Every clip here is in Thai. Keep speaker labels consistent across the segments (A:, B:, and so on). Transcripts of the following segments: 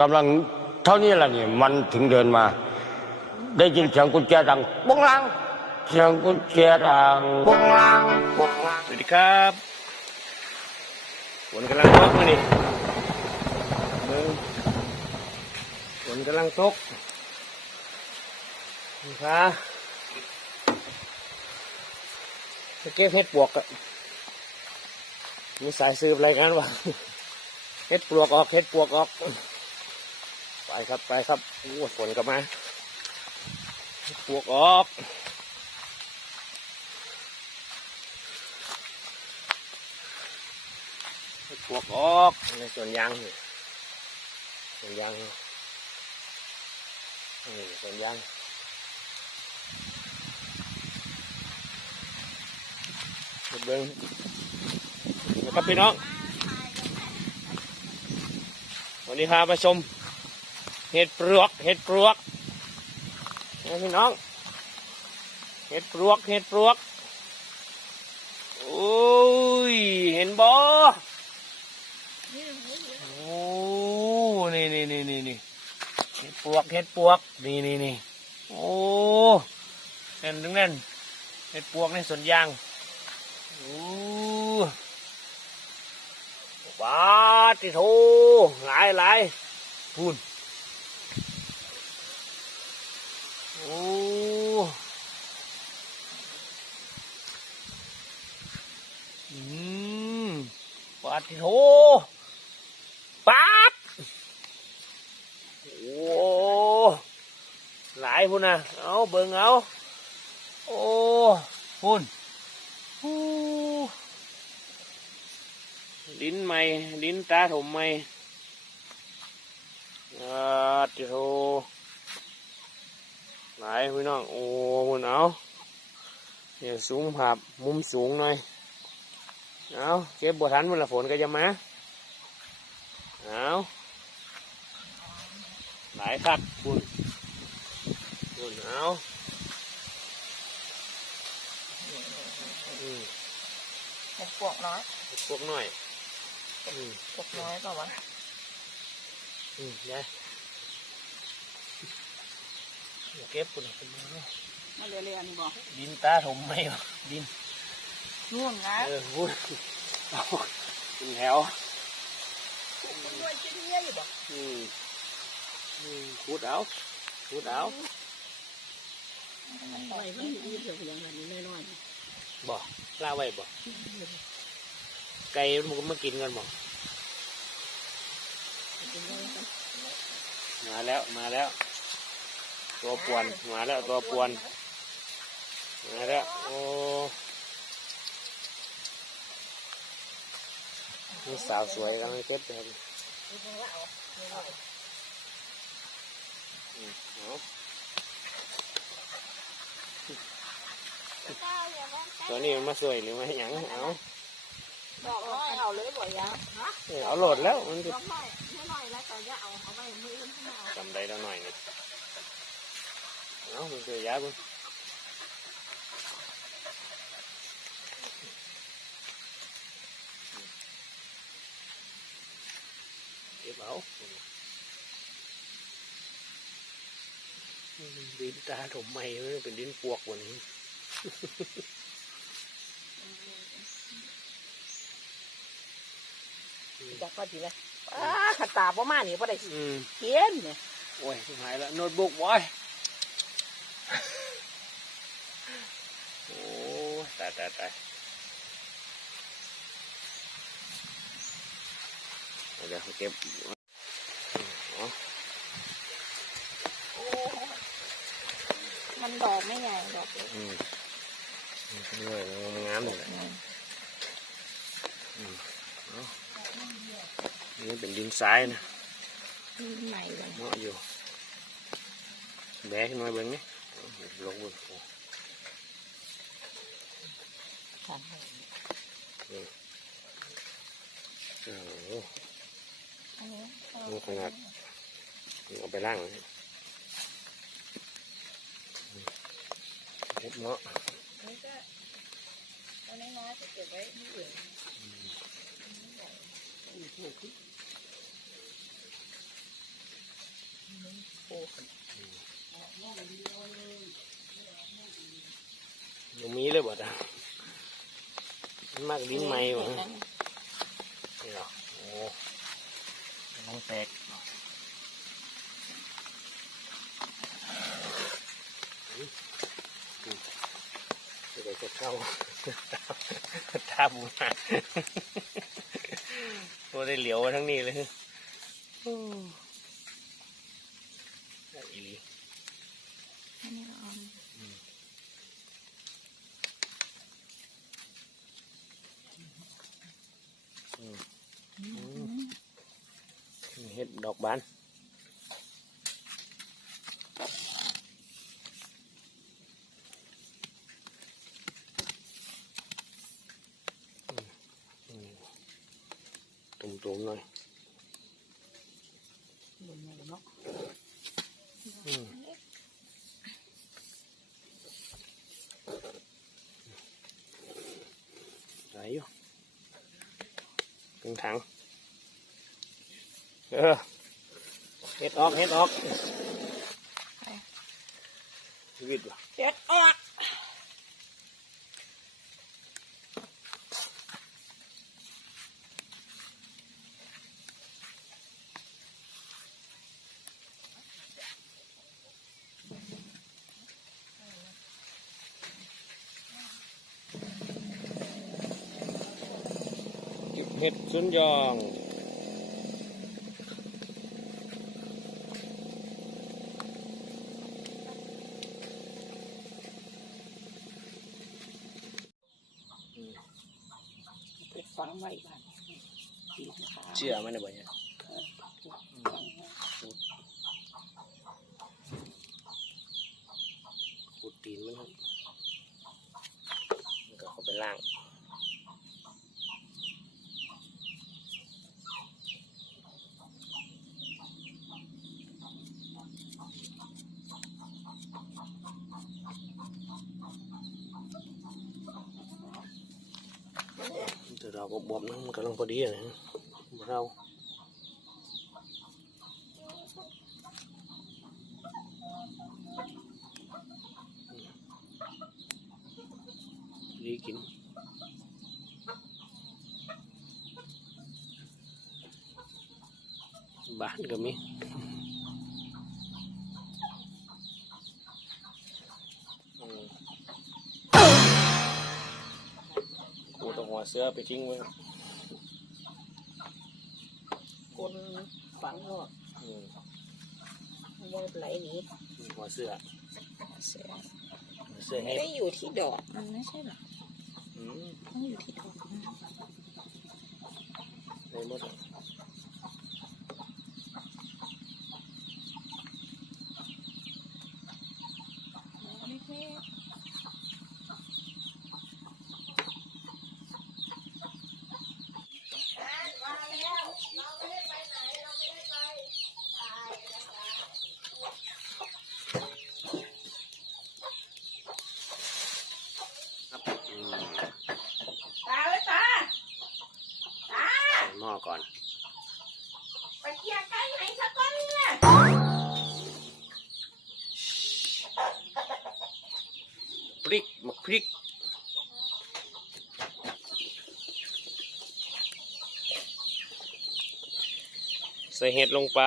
A: กำลังเท่านี้แหละนี่มันถึงเดินมา ได้ยินเสียงกุญแจดังปุ้งลังเสียงกุญแจดังปุ้งลังปุ้งลัง
B: สวัสดีครับฝนกำลังตกมานี่เบิ่งฝนกำลังตกนี่ครับจะเก็บเห็ดปวกอะมีสายสืบอะไรกันวะเห็ดปลวกออกเห็ดปวกออกไป ครับไปครับโอ้ฝนกลับมาเห็ดปวกออกให้ปวกออกในส่วนยางส่วนยางนี่ส่วนยางเดเบิ้งนะครับพี่น้องวันนี้พาไปชม เห็ดปลวก เห็ดปลวกนะพี่น้อง เห็ดปลวก เห็ดปลวก โอ้ย เห็นบ่โอ้นี่นี่นี่นี่นี่เห็ดปลวก เห็ดปลวก นี่นี่นี่โอ้เห็นตรงนั้นเห็ดปลวกในสวนยาง โอ้บาติโทหลายหลายพูน โอ้อืมบาติโทปั๊บโอ้หลายพุ่นนะเอาเบิ่งเอาโอ้พุ่นหูลิ้นไม่ลิ้นตาถมไม่อาติโท หลายพี่น้อง โอ้พุ่นเอาเนี่ยสูงผับมุมสูงหน่อย เอาเก็บบัวทันมันละฝนก็จะมาเอาหลายครับคุณคุณเอาอืม
C: เห็ดปวกน้อย
B: พวกหน่อยอืม
C: ปวกน้อยเปล่าวะ
B: อืมได้ เก็บคุณคุณเอา
C: มาเรียนบอก
B: ดินตาถมไหมวะดิน
C: นู่นนะ
B: เออพูดเอาเป็นแถว
C: ด้วยชิ้นเยอะอยู่บอก
B: อืมอืมพูดเอาพูดเอา
C: ไว้มันมีเดียวอย่างนี้น้อย
B: บอกลาไว้บอกไก่มันก็มากินกันบอกมาแล้วมาแล้ว ตัวปวนมาแล้วตัวปวนมาแล้วโอ้นี่สาวสวยกำลังเก็บเลยอืมเอาตัวนี้มันมาสวยหรือไม่หยังเอา
C: บอกน้อยเอาเลยบ่ยังฮะ
B: เออเอาโหลดแล้วมันจะ
C: น้อยน้อยแล้วแต่จะเอาเอาไปมือขึ้นมา
B: จำได้แล้วหน่อยนี่ เอามันเจอยาบุญเก็บเอาดินตาถมไม่มันเป็นดินปวกวันนี้
C: จากก็ดีเลยอ้าขัดตาประมาณนี้พอได้
B: อืม
C: เขียนเนี่ย
B: โอ้ยหายแล้วโน้ตบุ๊กบอย โอ้ตายตายตายเดี๋ยวเก็บเอา
C: มันดอกไม่ใหญ่ดอก
B: อืมมันด้วยมันงามเลยแหละนี่เป็นดินทรายนะ
C: ใหม่เลย
B: เหมาะอยู่แบกขึ้นมาเบิ่งนี่เอา ลงบนโอ้โอ้โหนี่ขนาดเอาไปล่างเลยเฮ็ดเนาะ
C: น้อยๆเก็บไว้ที่อื่น
B: เโอ้ยั งมีเลยบ่จ้ะมันมากลิ้นไม้บ่
C: ฮะ
B: นี่เหรอโอ้น้องแตกจะได้จะเข้าตาบูมาตัวได้เหลียวมาทั้งนี้เลยโอ้ได้อีหลี
C: อันนี้เราเอา
B: เห็ดดอกบานตุ่มๆหน่อย
C: บนนี้ เนาะ
B: อืมไหลอยู่ถึงถังเออเฮ็ดออกเฮ็ดออกชีวิตวะ
C: เจ็ดออก
B: เก็บเห็ดสุนยอง
C: ไปฝังไว้บ้าน
B: เชื่อมันได้บ่เนี่ยปูดตีนมันมันก็เขาเป็นล่าง แต่เราก็บวมนะมันกำลังพอดีเลยนะเราดีกินบ้านก็มี สื้อไปทิ้งไว้
C: คนฝังรอด
B: อืม
C: มดไหลหนี
B: หัวเสื้อ
C: เสีย
B: หัวเสื้อ
C: ไม่
B: เฮ็ด
C: ได้อยู่ที่ดอกมันไม่ใช่หรอ
B: อืม
C: ต้องอยู่ที่ดอกมัน
B: ได้หมดเลย
C: เล็ก
B: อืม
C: ๆตาเลยตาตา
B: ใส่หม้อก่อน
C: ไปเกี่ยไก่ไหนสักก้อนเนี่ย
B: พริกมะพริกใส่เห็ดลงไป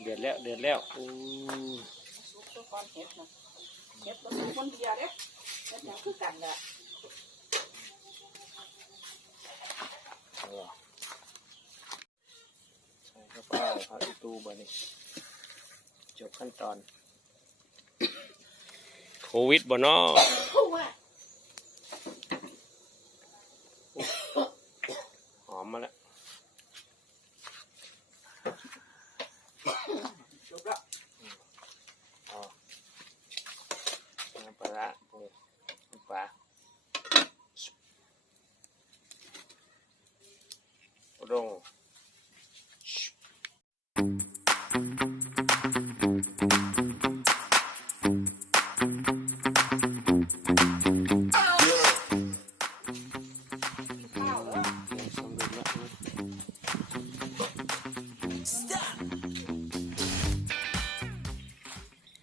C: เดือด
B: แล้วเดือดแล้วอู้
C: โหเข็มต้นเดียร์เนี้เห็ดอย่คือกันละ
B: ใส่ข้าวเปล่าข้ตู้บะนี้จบขั้นตอน โควิดบ่นอหอมมา
C: แล้ว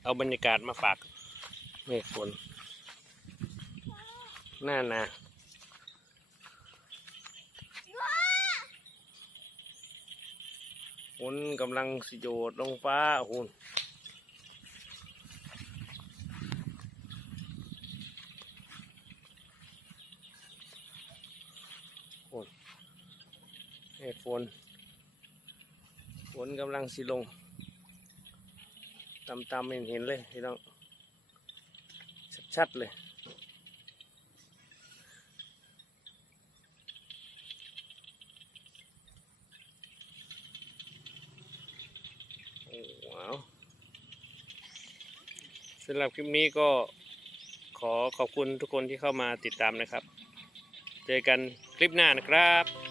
B: เอาบรรยากาศมาฝากเมฆฝนหน้านาฝนกำลังสิโยดลงฟ้าหุ่นหุ่นเมฆฝนฝนกำลังสิลง ตำตำเห็นเห็นเลยพี่น้อง ชัด ๆ เลยว้าวสำหรับคลิปนี้ก็ขอขอบคุณทุกคนที่เข้ามาติดตามนะครับ เจอกันคลิปหน้านะครับ